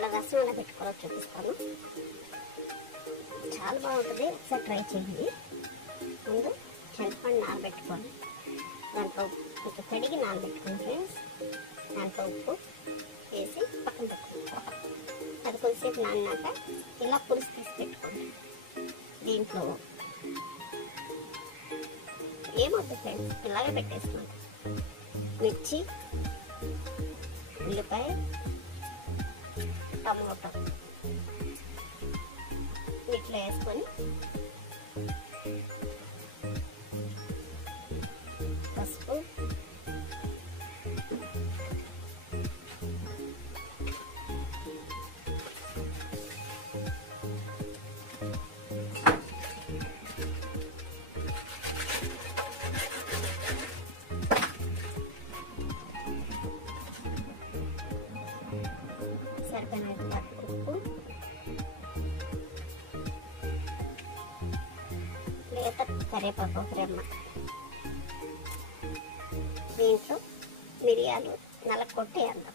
కూడా రసం ఎలా పెట్టుకోవాలో చూపిస్తాను. చాలా బాగుంటుంది, ఒకసారి ట్రై చేయండి. ముందు చింతపండు నానబెట్టుకోండి, దాంట్లో కొంచెం కడిగి నానబెట్టుకోండి ఫ్రెండ్స్. దాంట్లో ఉప్పు వేసి పక్కన పెట్టుకోండి. అది కొద్దిసేపు నానినాక ఇలా పులుసు తీసి పెట్టుకోండి. దీంట్లో ఏమవుతుంది ఫ్రెండ్స్, ఇలాగే పెట్టేసుకోండి. మిర్చి, ఉల్లిపాయ, టమోటా వీటిలో వేసుకొని పసుపు, సరిపోయిన ఉప్పు, లేదా కరివేపాకు రెమ్మ, దీంట్లో మిరియాలు నలకొట్టేయాలి.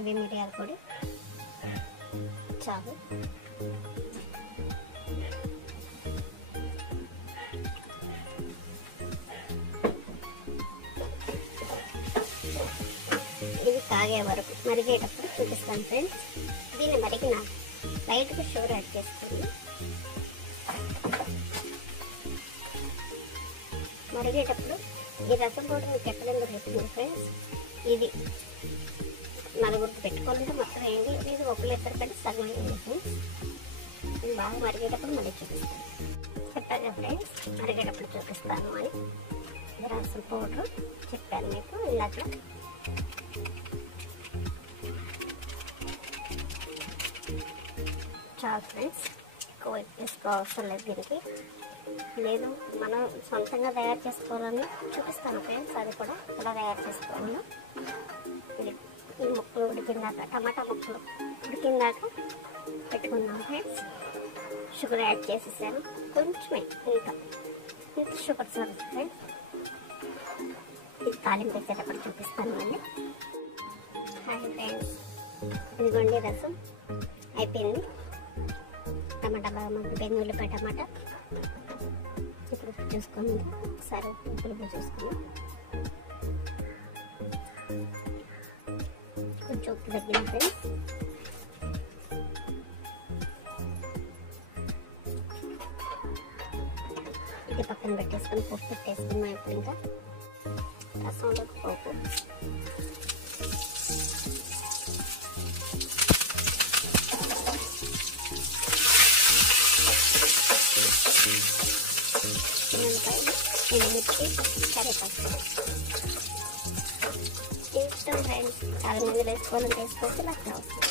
ఇవి మిరియాల పొడి చాలు. ఇది కాగే వరకు మరిగేటప్పుడు చూపిస్తాను ఫ్రెండ్స్. దీన్ని మరిగిన లైట్గా షుగర్ యాడ్ చేసుకోండి. మరిగేటప్పుడు ఈ రసం కూడా మీకు ఎక్కడెందుకు చెప్తుంది ఫ్రెండ్స్. ఇది నలుగురికి పెట్టుకోవాలంటే మొత్తం వేయండి, లేదు ఒకళ్ళు ఇద్దరు పెట్టి సగం వేయండి ఫ్రెండ్స్. ఇది బాగా మరిగేటప్పుడు మళ్ళీ చూపిస్తాను. చెప్పాను ఫ్రెండ్స్, మరిగేటప్పుడు చూపిస్తాను అని. రసం పౌడర్ చెప్పాను మీకు ఇందాక. చాలు ఫ్రెండ్స్, ఎక్కువ వేసుకో అవసరం లేదు దీనికి. లేదు మనం సొంతంగా తయారు చేసుకోవాలని చూపిస్తాను ఫ్రెండ్స్, అది కూడా ఎలా తయారు చేసుకోవాలి. ఇది ఈ ముక్కలు ఉడికిందాక, టమాటా ముక్కలు ఉడికిందాక పెట్టుకుందాం ఫ్రెండ్స్. షుగర్ యాడ్ చేసేసాను కొంచెమే, ఇంత షుగర్ సార్ ఫ్రెండ్స్. ఇది తాలింపు వేసేటప్పుడు చూపిస్తాను మళ్ళీ. హాయ్ ఫ్రెండ్స్, ఇదిగోండి రసం అయిపోయింది. టమాటా బాగా మగ్గిపోయింది, ఉల్లిపాయ టమాటా. ఇప్పుడు ఉప్పు చూసుకోండి, ఒకసారి ఉప్పు చూసుకుని కొంచెం ఉప్పు తగ్గింది ఫ్రెండ్స్. ఇది పక్కన పెట్టేసుకొని పోపు పెట్టేసుకున్నాం. ఇప్పుడు ఇంకా రసంలోకి పోపు, ఎండుమిర్చి, కరివేపాకు ఇష్టం ఫ్రెండ్స్. చాలా మంది వేసుకోవాలని వేసుకోవచ్చు, నాకు అవసరం.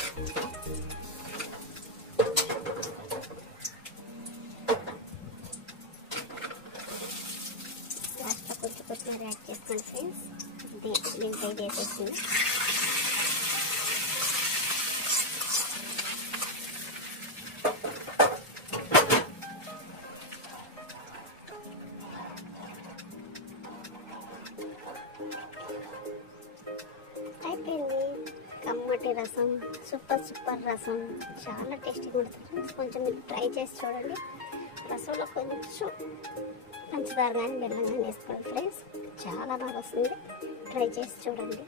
లాస్ట్లో కొంచెం కొత్తిమీర యాడ్ చేసుకోండి ఫ్రెండ్స్. దీంట్లో ఇది వేసేసింది. అయిపోయింది కమ్మటి రసం, సూపర్ రసం. చాలా టేస్టీగా ఉంటుంది. కొంచెం మీరు ట్రై చేసి చూడండి. రసంలో కొంచెం పంచదార కానీ బెల్లం కానీ వేసుకోండి ఫ్రెండ్స్, చాలా బాగా వస్తుంది. ట్రై చేసి చూడండి.